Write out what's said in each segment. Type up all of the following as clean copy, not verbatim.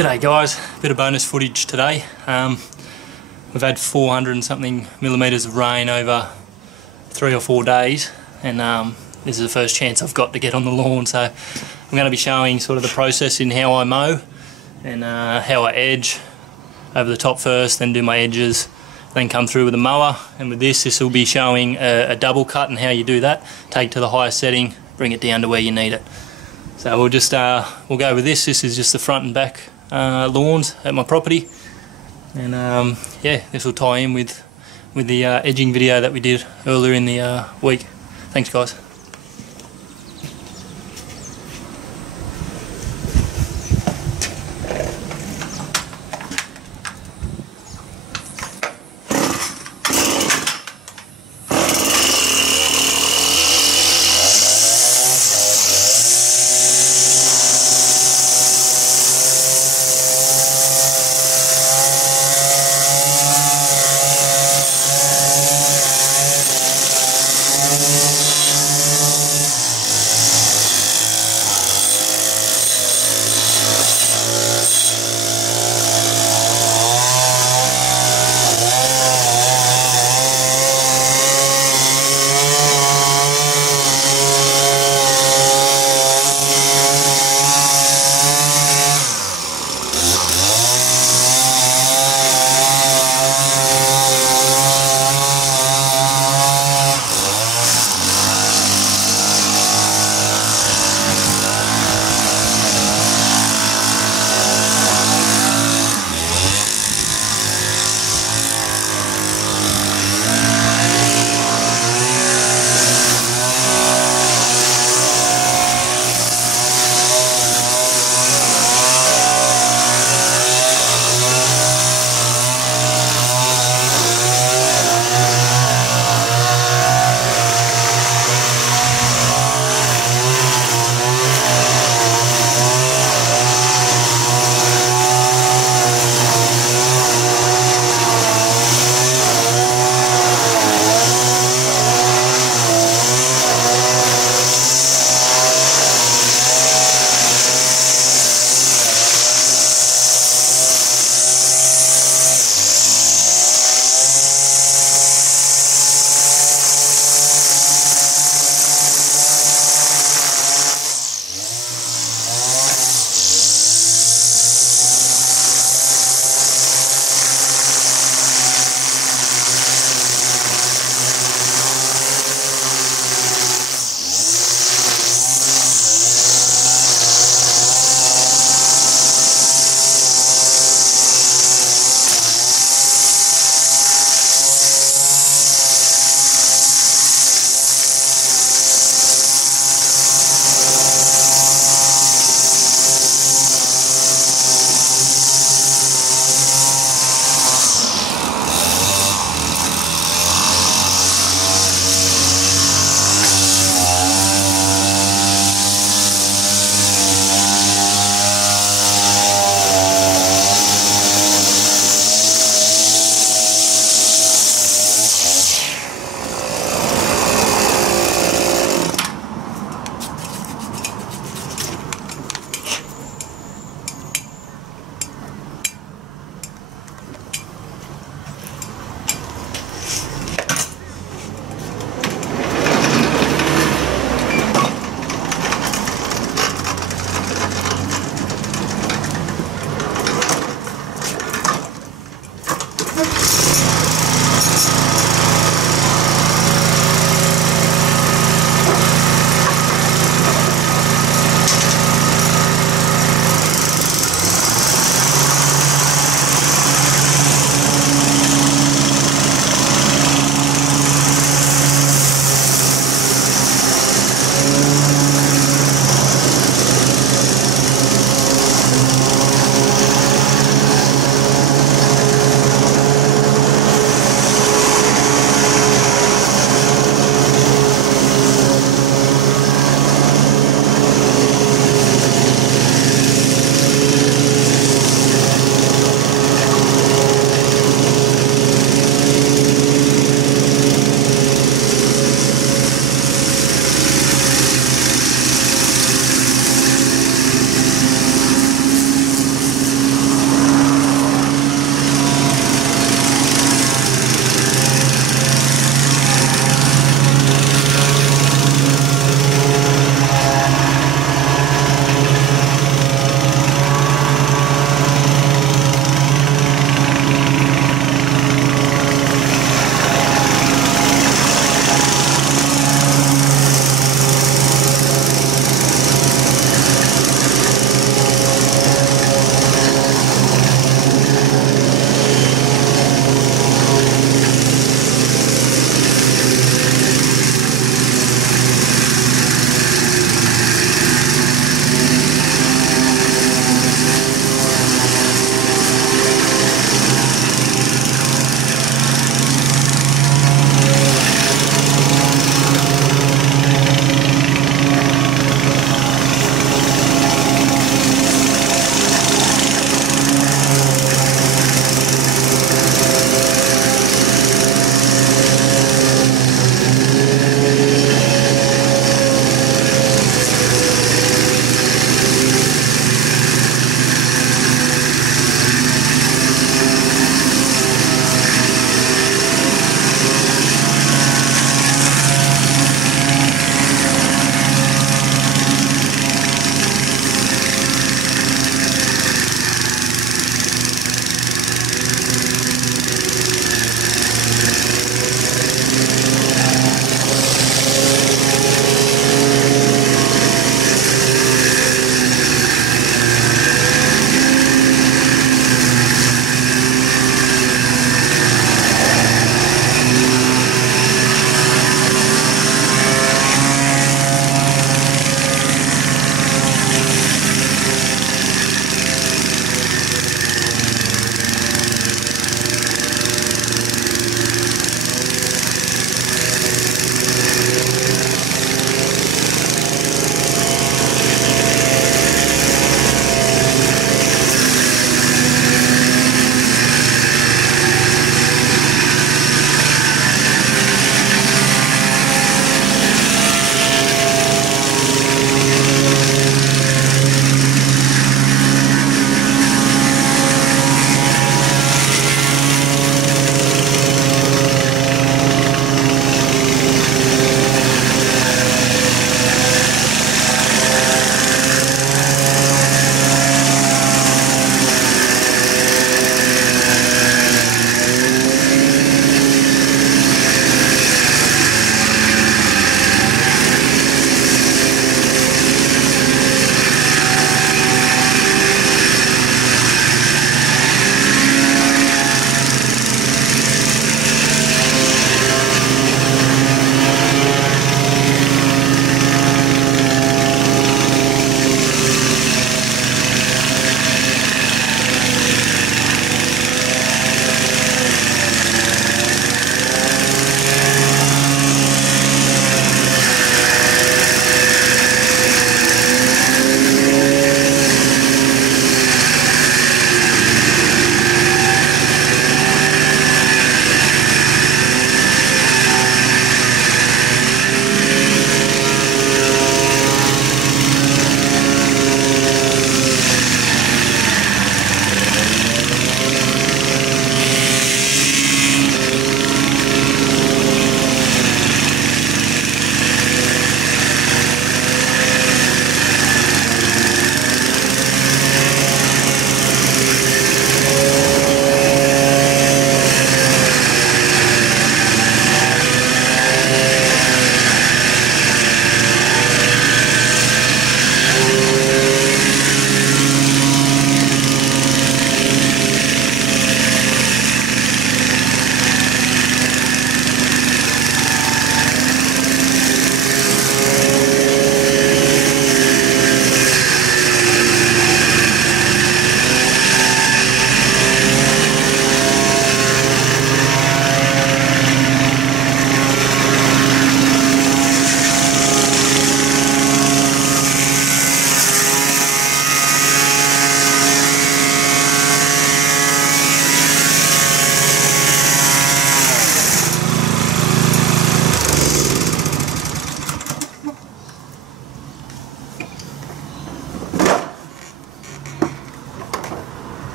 G'day guys, bit of bonus footage today. We've had 400 and something millimetres of rain over 3 or 4 days, and this is the first chance I've got to get on the lawn, so I'm going to be showing sort of the process in how I mow and how I edge over the top first, then do my edges, then come through with a mower. And with this will be showing a double cut and how you do that. Take to the highest setting, bring it down to where you need it. So we'll just we'll go with this. This is just the front and back lawns at my property, and yeah, this will tie in with the edging video that we did earlier in the week. Thanks guys.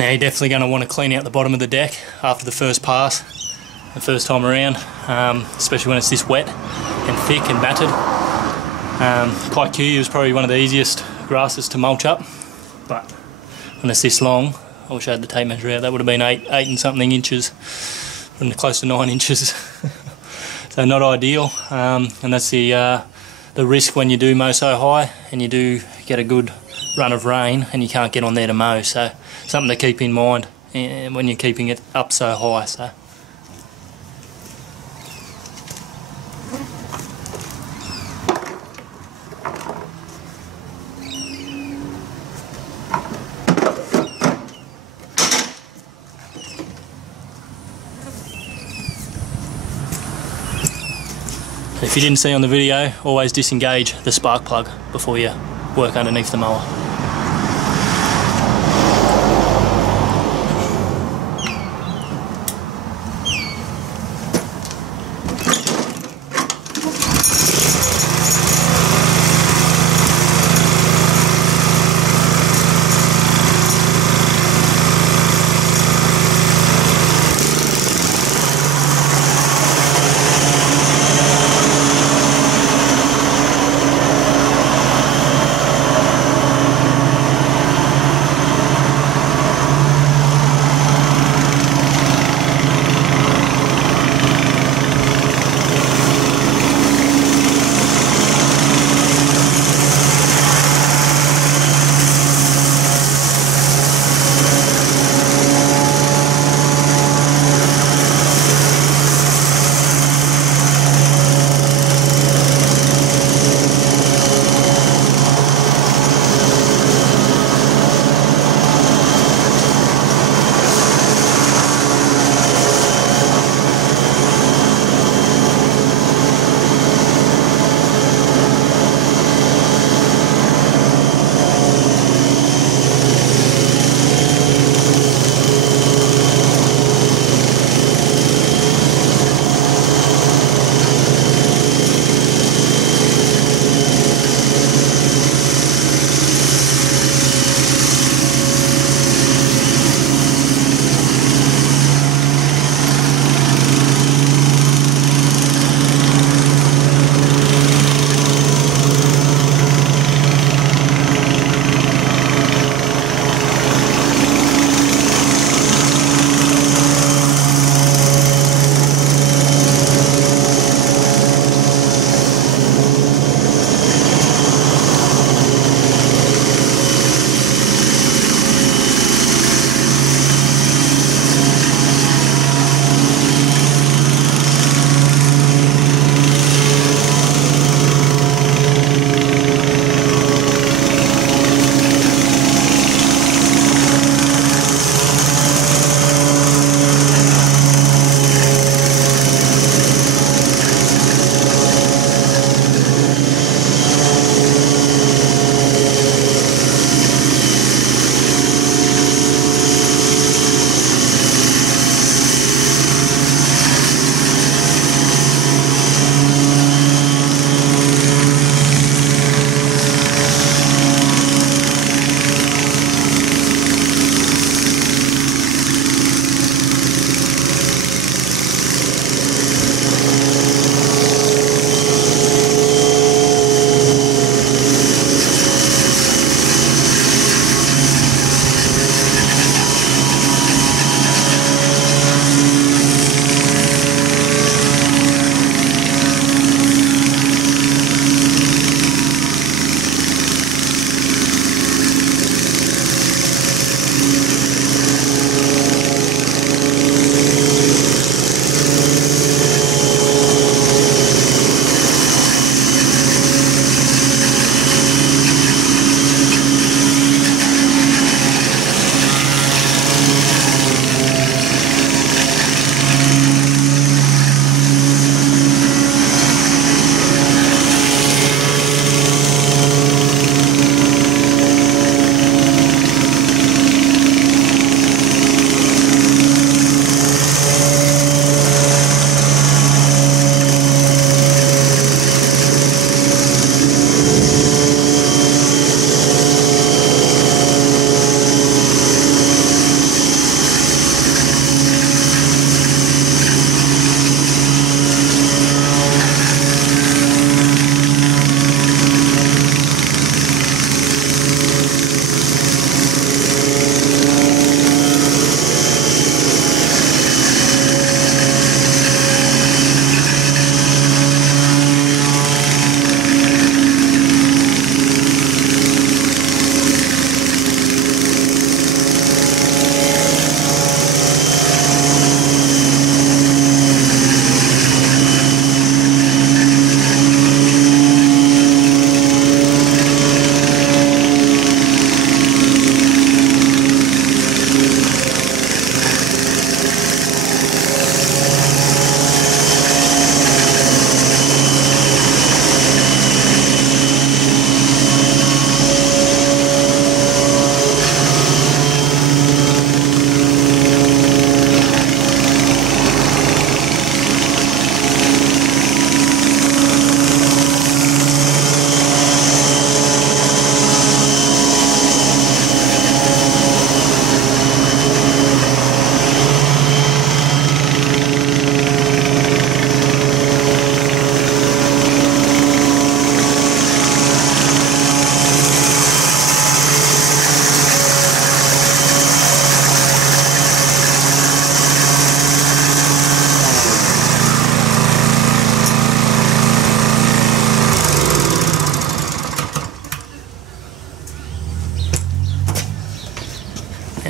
Now you're definitely going to want to clean out the bottom of the deck after the first pass, the first time around, especially when it's this wet and thick and battered. Kaiku is probably one of the easiest grasses to mulch up, but when it's this long, I wish I had the tape measure out, that would have been 8 and something inches, and close to 9 inches. So not ideal, and that's the risk when you do mow so high and you do get a good run of rain and you can't get on there to mow. So something to keep in mind when you're keeping it up so high. So. If you didn't see on the video, always disengage the spark plug before you work underneath the mower.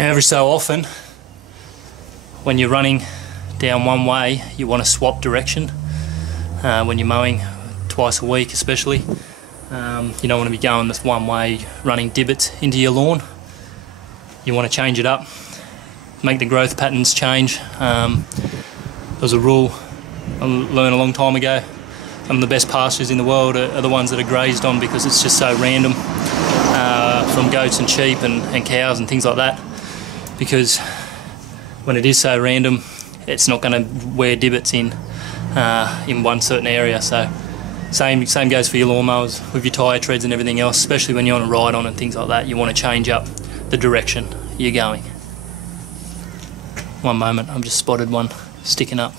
Every so often, when you're running down one way, you want to swap direction. When you're mowing twice a week especially, you don't want to be going this one way, running divots into your lawn. You want to change it up, make the growth patterns change. There's a rule I learned a long time ago. Some of the best pastures in the world are the ones that are grazed on, because it's just so random, from goats and sheep and cows and things like that. Because when it is so random, it's not going to wear divots in one certain area. So same goes for your lawnmowers with your tyre treads and everything else, especially when you're on a ride on and things like that. You want to change up the direction you're going. One moment, I've just spotted one sticking up.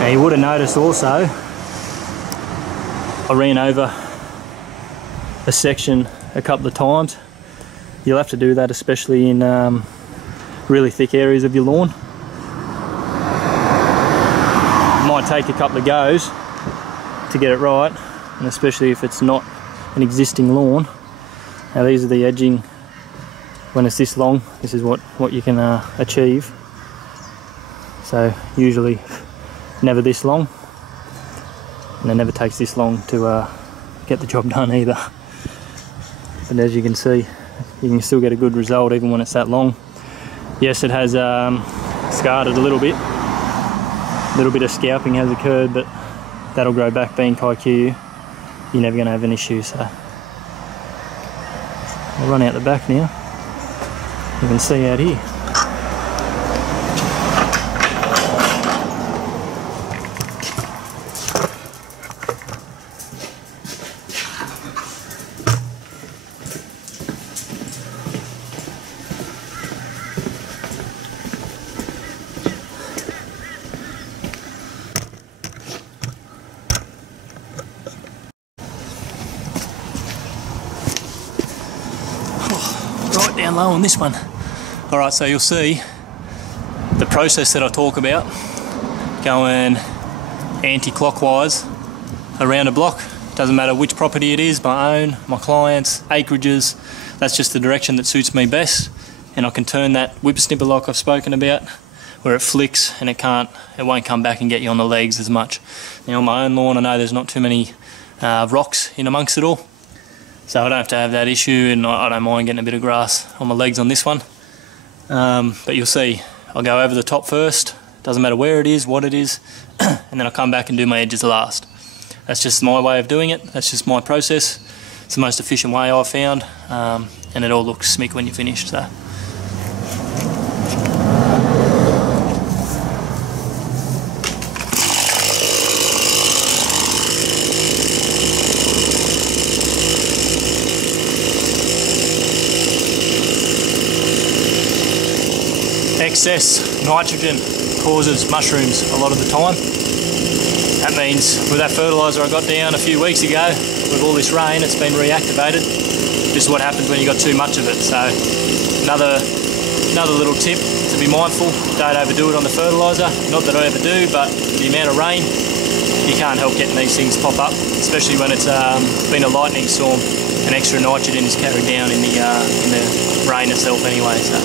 Now you would have noticed also, I ran over a section a couple of times. You'll have to do that, especially in really thick areas of your lawn. It might take a couple of goes to get it right, and especially if it's not an existing lawn. Now these are the edging when it's this long. This is what you can achieve. So usually never this long, and it never takes this long to get the job done either. But as you can see, you can still get a good result even when it's that long. Yes, it has scarred it a little bit. A little bit of scalping has occurred, but that'll grow back. Being Kaiku, you're never going to have an issue. So I'll run out the back now. You can see out here. Right down low on this one. Alright, so you'll see the process that I talk about, going anti-clockwise around a block. Doesn't matter which property it is, my own, my clients', acreages. That's just the direction that suits me best, and I can turn that whippersnipper like I've spoken about, where it flicks and it won't come back and get you on the legs as much. Now on my own lawn, I know there's not too many rocks in amongst it all, so I don't have to have that issue, and I don't mind getting a bit of grass on my legs on this one. But you'll see, I'll go over the top first, doesn't matter where it is, what it is, and then I'll come back and do my edges last. That's just my way of doing it, that's just my process. It's the most efficient way I've found, and it all looks smick when you're finished. So. Excess nitrogen causes mushrooms a lot of the time. That means with that fertiliser I got down a few weeks ago, with all this rain, it's been reactivated. This is what happens when you got too much of it. So another little tip to be mindful, don't overdo it on the fertiliser. Not that I ever do, but the amount of rain, you can't help getting these things pop up, especially when it's been a lightning storm, and extra nitrogen is carried down in the rain itself anyway. So.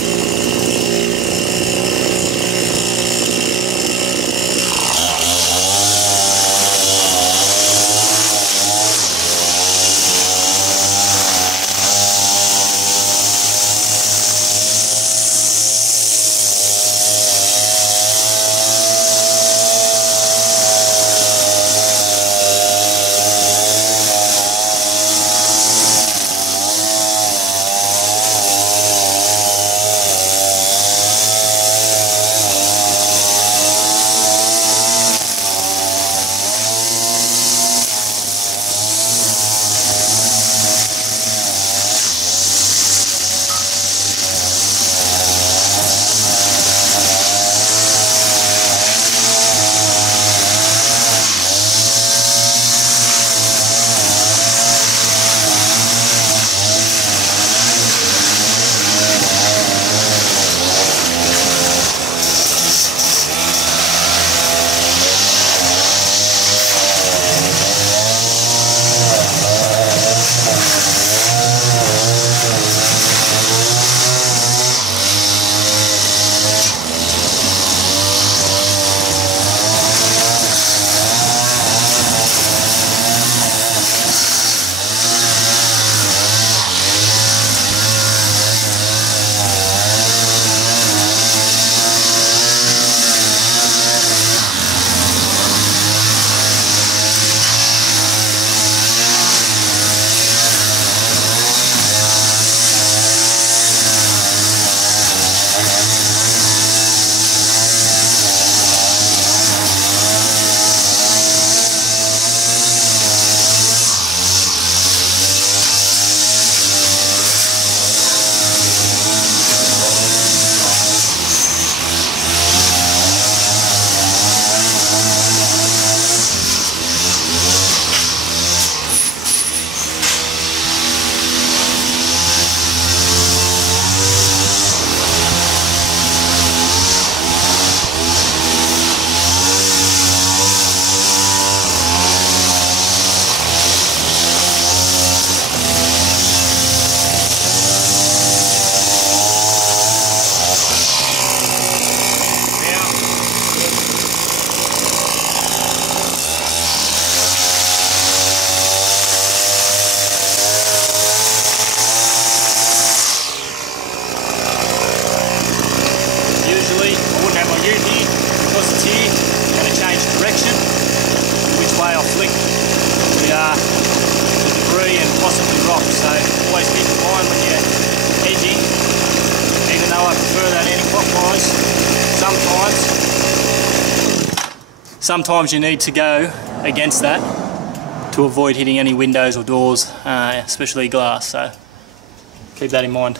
direction, which way I flick the debris and possibly rocks. So always keep in mind when you're edging, even though I prefer that anti-clockwise, sometimes you need to go against that to avoid hitting any windows or doors, especially glass, so keep that in mind.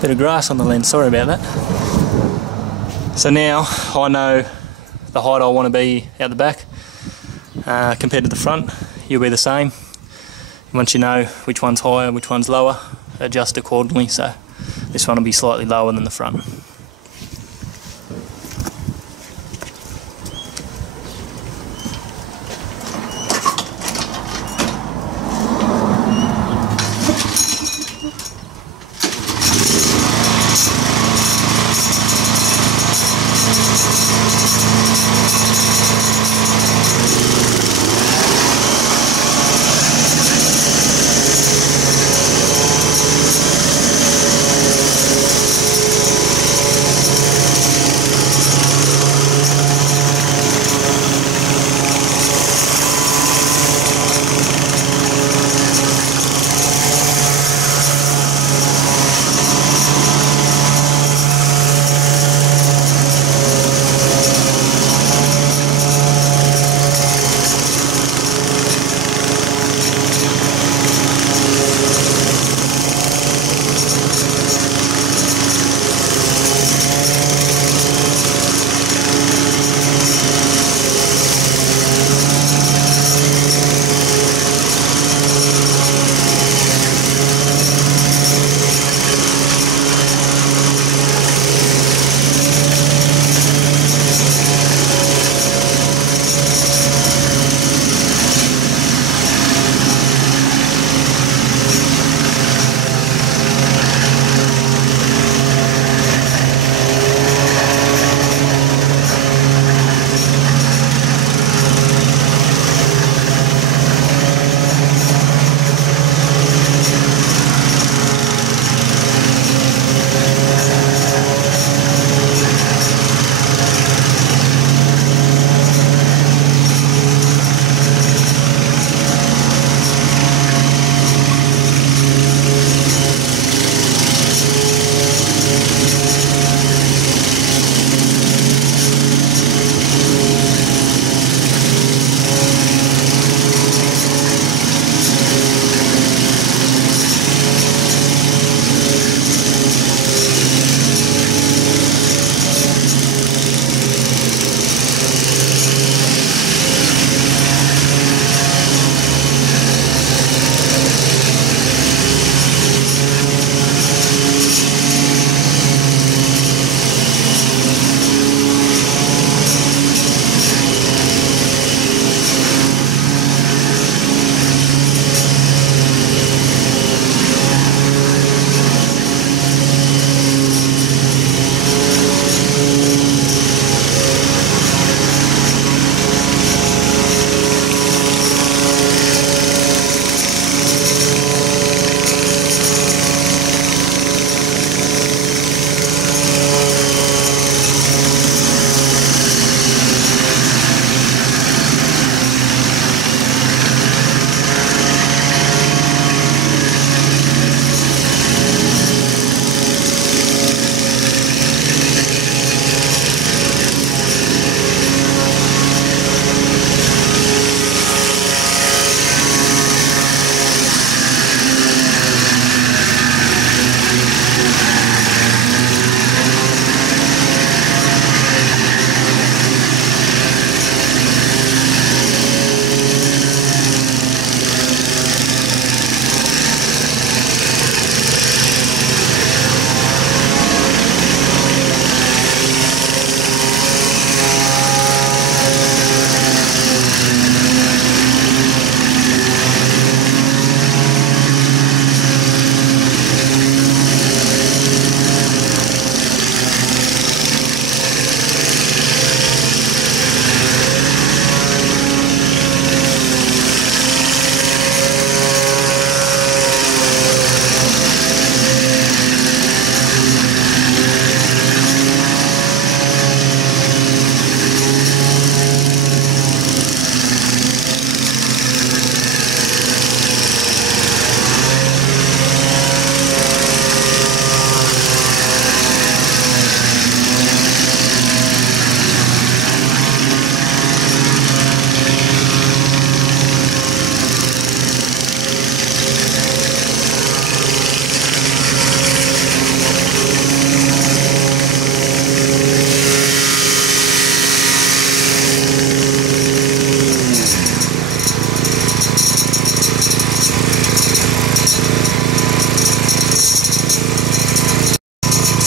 Bit of grass on the lens, sorry about that. So now I know the height I want to be out the back compared to the front. You'll be the same. Once you know which one's higher, which one's lower, adjust accordingly. So this one will be slightly lower than the front.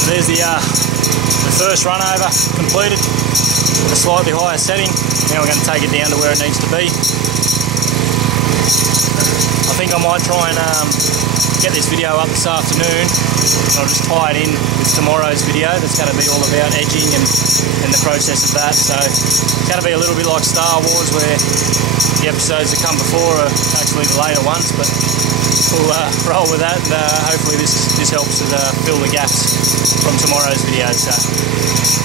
So there's the first run over completed, a slightly higher setting. Now we're going to take it down to where it needs to be. I think I might try and get this video up this afternoon. I'll just tie it in with tomorrow's video that's going to be all about edging and the process of that. So it's going to be a little bit like Star Wars, where the episodes that come before are actually the later ones, but we'll roll with that, and hopefully this helps to fill the gaps from tomorrow's video. So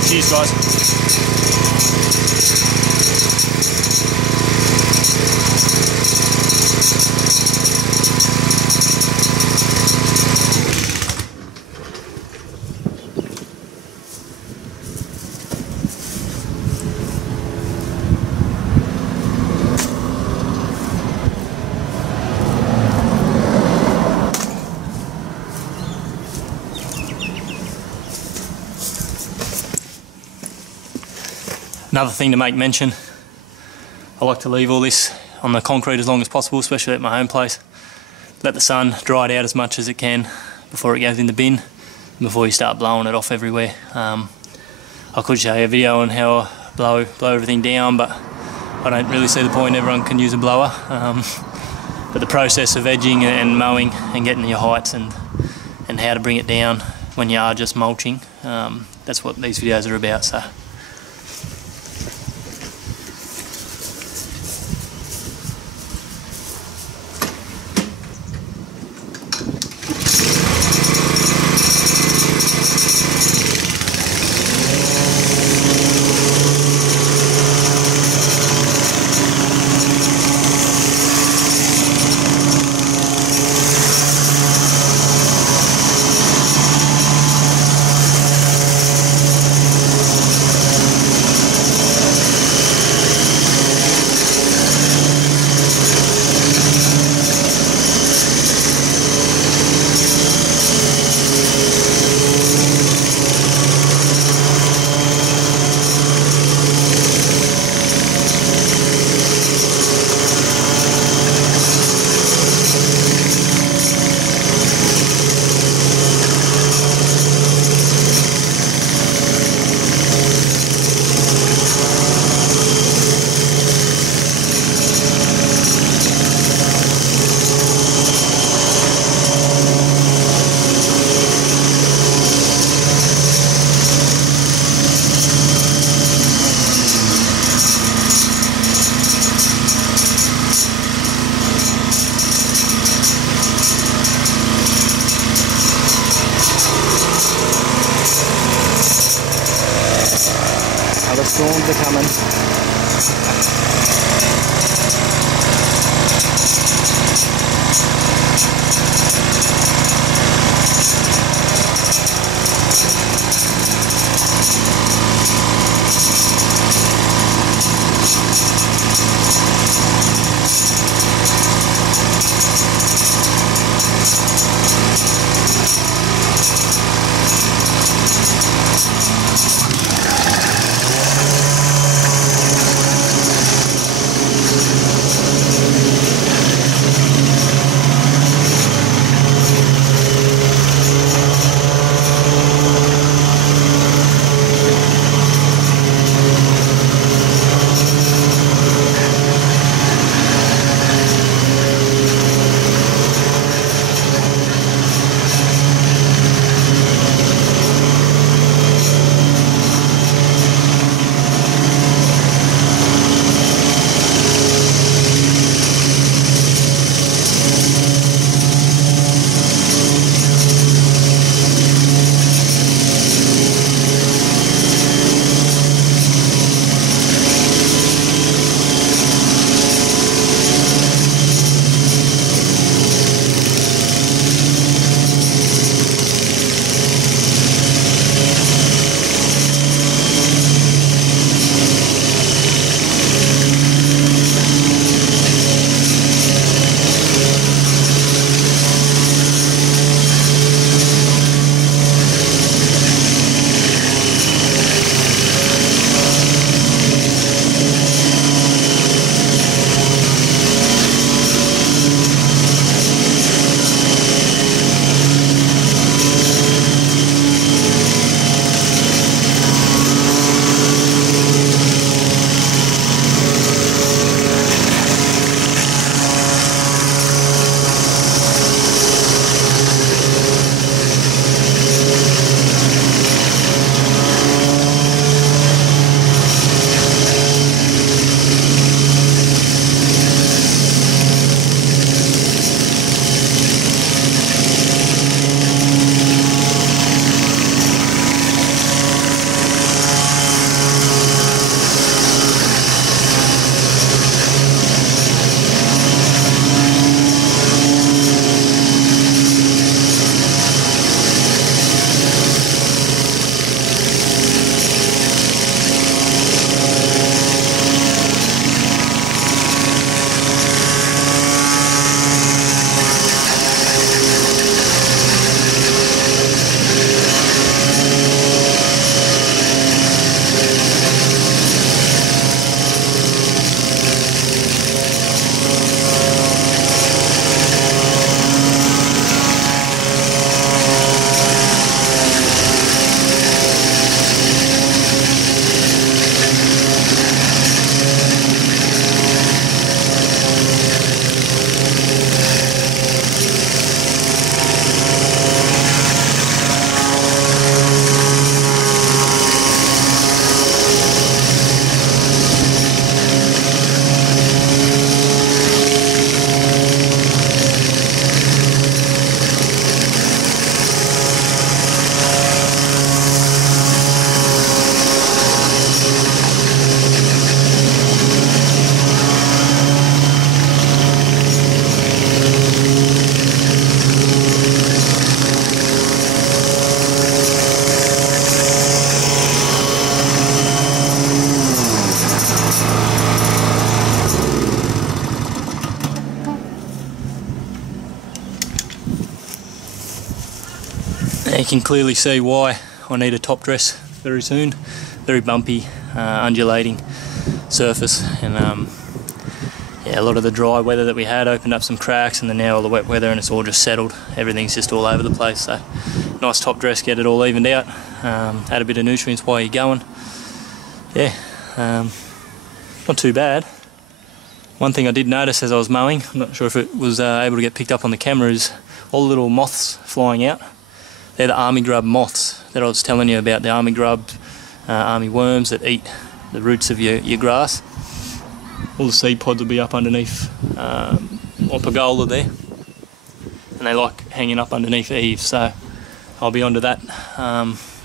cheers guys. Another thing to make mention, I like to leave all this on the concrete as long as possible, especially at my home place. Let the sun dry it out as much as it can before it goes in the bin, and before you start blowing it off everywhere. I could show you a video on how I blow everything down, but I don't really see the point. Everyone can use a blower. But the process of edging and mowing and getting your heights and how to bring it down when you are just mulching, that's what these videos are about. So. The storms are coming. can clearly see why I need a top dress very soon. Very bumpy, undulating surface, and yeah, a lot of the dry weather that we had opened up some cracks, and then now all the wet weather, and it's all just settled. Everything's just all over the place, so nice top dress, get it all evened out, add a bit of nutrients while you're going. Yeah, not too bad. One thing I did notice as I was mowing, I'm not sure if it was able to get picked up on the camera, is all the little moths flying out. They're the army grub moths that I was telling you about, the army grub, army worms that eat the roots of your grass. All the seed pods will be up underneath or pergola there, and they like hanging up underneath eaves, so I'll be onto that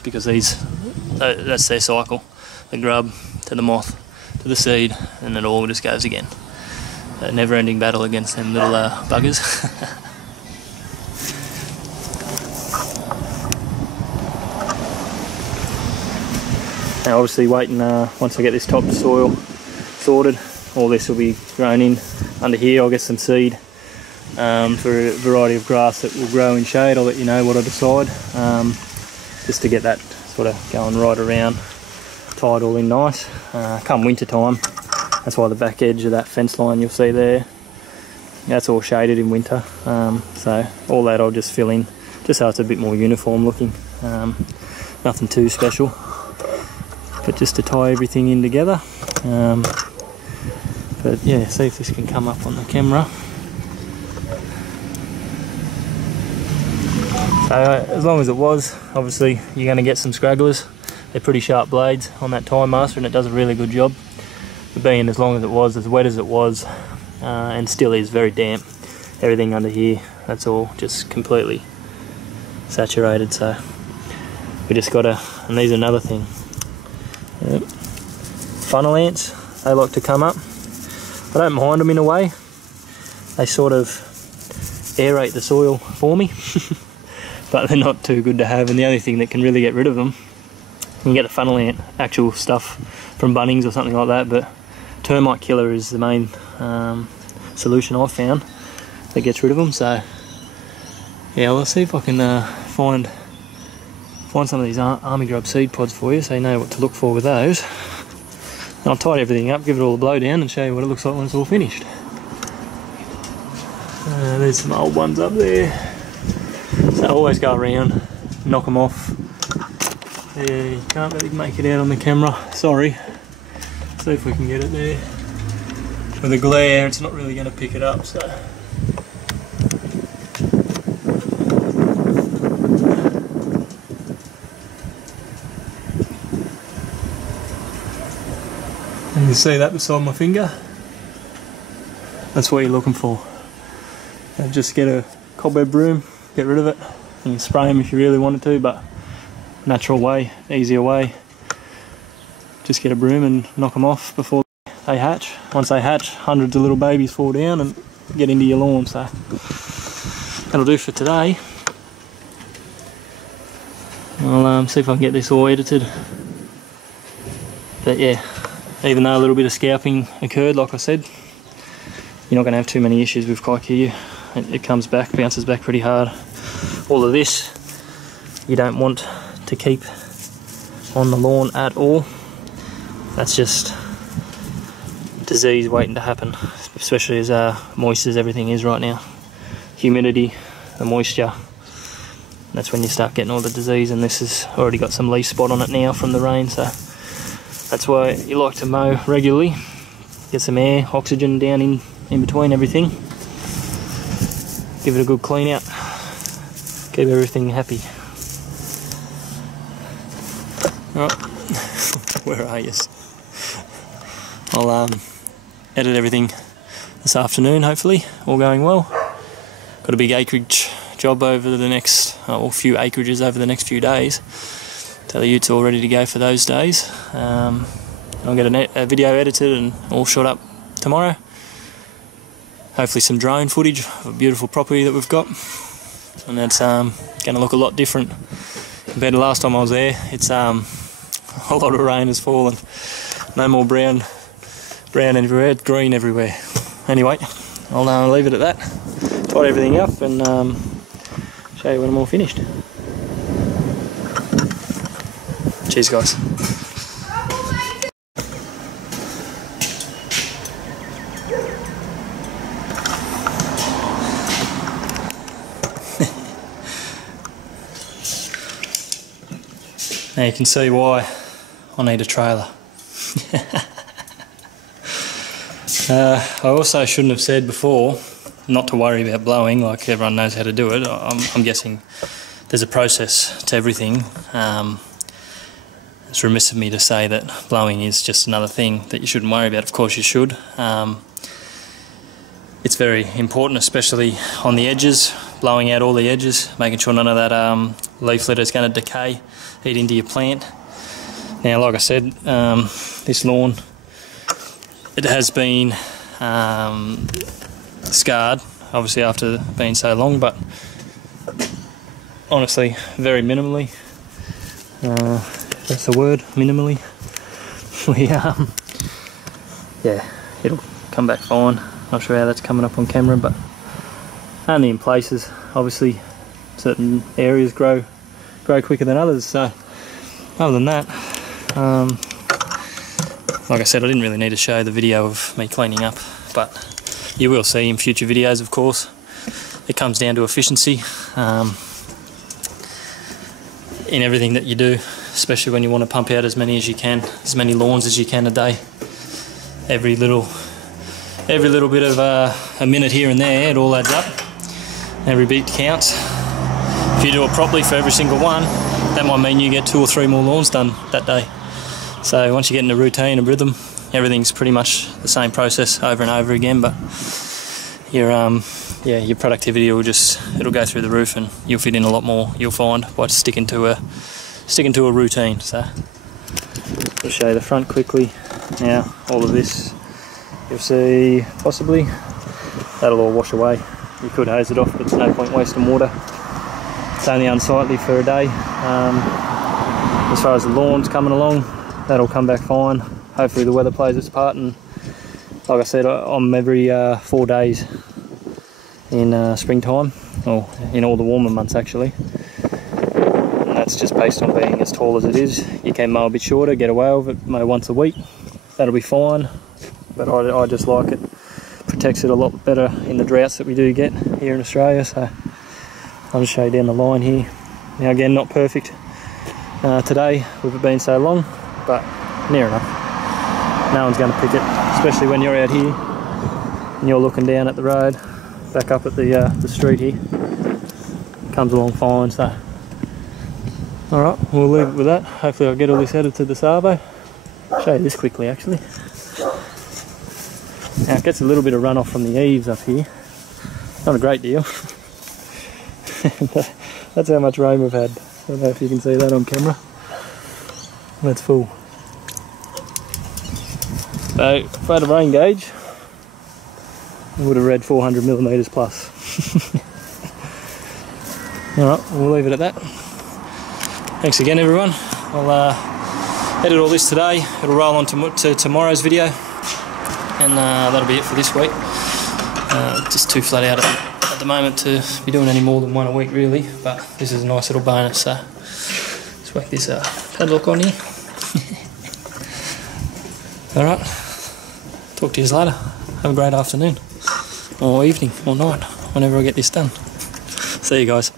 because that's their cycle. The grub to the moth to the seed, and it all just goes again. A never-ending battle against them little buggers. Now obviously waiting, once I get this top soil sorted, all this will be grown in under here. I'll get some seed for a variety of grass that will grow in shade. I'll let you know what I decide, just to get that sort of going right around, tied all in nice. Come winter time, that's why the back edge of that fence line you'll see there, that's all shaded in winter. So all that I'll just fill in, just so it's a bit more uniform looking. Nothing too special, but just to tie everything in together. But yeah, see if this can come up on the camera. So as long as it was, obviously you're going to get some scragglers. They're pretty sharp blades on that Time Master, and it does a really good job. But being as long as it was, as wet as it was, and still is very damp, everything under here, that's all just completely saturated. So we just gotta, and these are another thing. Yep. Funnel ants, they like to come up. I don't mind them in a way. They sort of aerate the soil for me, but they're not too good to have. And the only thing that can really get rid of them, you can get the funnel ant actual stuff from Bunnings or something like that, but termite killer is the main solution I've found that gets rid of them. So yeah, we'll see if I can find some of these army grub seed pods for you, so you know what to look for with those. And I'll tidy everything up, give it all a blow down, and show you what it looks like when it's all finished. There's some old ones up there, so always go around, knock them off. Yeah, you can't really make it out on the camera, sorry. See if we can get it there. With the glare, it's not really going to pick it up, so. And you see that beside my finger? That's what you're looking for. And just get a cobweb broom, get rid of it. You can spray them if you really wanted to, but natural way, easier way. Just get a broom and knock them off before they hatch. Once they hatch, hundreds of little babies fall down and get into your lawn. So that'll do for today. I'll see if I can get this all edited. But yeah, even though a little bit of scalping occurred, like I said, you're not going to have too many issues with Kaiku. It comes back, bounces back pretty hard. All of this you don't want to keep on the lawn at all. That's just disease waiting to happen, especially as moist as everything is right now. Humidity, the moisture, that's when you start getting all the disease, and this has already got some leaf spot on it now from the rain, so that's why you like to mow regularly. Get some air, oxygen down in between everything. Give it a good clean out. Keep everything happy. Alright, where are you? I'll edit everything this afternoon, hopefully, all going well. Got a big acreage job over the next, or a few acreages over the next few days. So the utes are all ready to go for those days. I'll get a video edited and all shot up tomorrow. Hopefully some drone footage of a beautiful property that we've got. And that's going to look a lot different compared to last time I was there. It's a lot of rain has fallen. No more brown everywhere, it's green everywhere. Anyway, I'll leave it at that. Tidy everything up and show you when I'm all finished. Cheers guys. Now you can see why I need a trailer. I also shouldn't have said before not to worry about blowing, like everyone knows how to do it. I'm guessing there's a process to everything. It's remiss of me to say that blowing is just another thing that you shouldn't worry about. Of course you should. It's very important, especially on the edges, blowing out all the edges, making sure none of that leaf litter is going to decay, eat into your plant. Now, like I said, this lawn, it has been scarred, obviously after being so long, but honestly, very minimally. That's the word, minimally. Yeah, it'll come back fine. Not sure how that's coming up on camera, but only in places. Obviously, certain areas grow quicker than others. So, other than that, like I said, I didn't really need to show the video of me cleaning up, but you will see in future videos, of course. It comes down to efficiency in everything that you do, especially when you want to pump out as many as you can, as many lawns as you can a day. Every little bit of a minute here and there, it all adds up. Every beat counts. If you do it properly for every single one, that might mean you get 2 or 3 more lawns done that day. So once you get in a routine, a rhythm, everything's pretty much the same process over and over again. But your productivity it'll go through the roof, and you'll fit in a lot more, you'll find, by sticking to a routine. So I'll show you the front quickly. Now all of this, you'll see possibly that'll all wash away. You could hose it off, but there's no point wasting water. It's only unsightly for a day. As far as the lawn's coming along, that'll come back fine. Hopefully the weather plays its part, and like I said, I'm every 4 days in springtime, or in all the warmer months actually. And that's just based on being as tall as it is. You can mow a bit shorter, get away with it, mow once a week. That'll be fine, but I just like it. Protects it a lot better in the droughts that we do get here in Australia. So I'll just show you down the line here. Now again, not perfect today with it being so long, but near enough. No one's going to pick it, especially when you're out here and you're looking down at the road, back up at the street here. Comes along fine. So alright, we'll leave it with that. Hopefully I'll get all this headed to the Savo. Show you this quickly actually. Now it gets a little bit of runoff from the eaves up here. Not a great deal. That's how much rain we've had. I don't know if you can see that on camera. That's full. So if I had a rain gauge, I would have read 400 millimetres plus. Alright, we'll leave it at that. Thanks again everyone. I'll edit all this today. It'll roll on to tomorrow's video. And that'll be it for this week. Just too flat out at the moment to be doing any more than one a week really, but this is a nice little bonus. So let's whack this padlock on here. Alright, talk to you later. Have a great afternoon, or evening, or night, whenever I get this done. See you guys.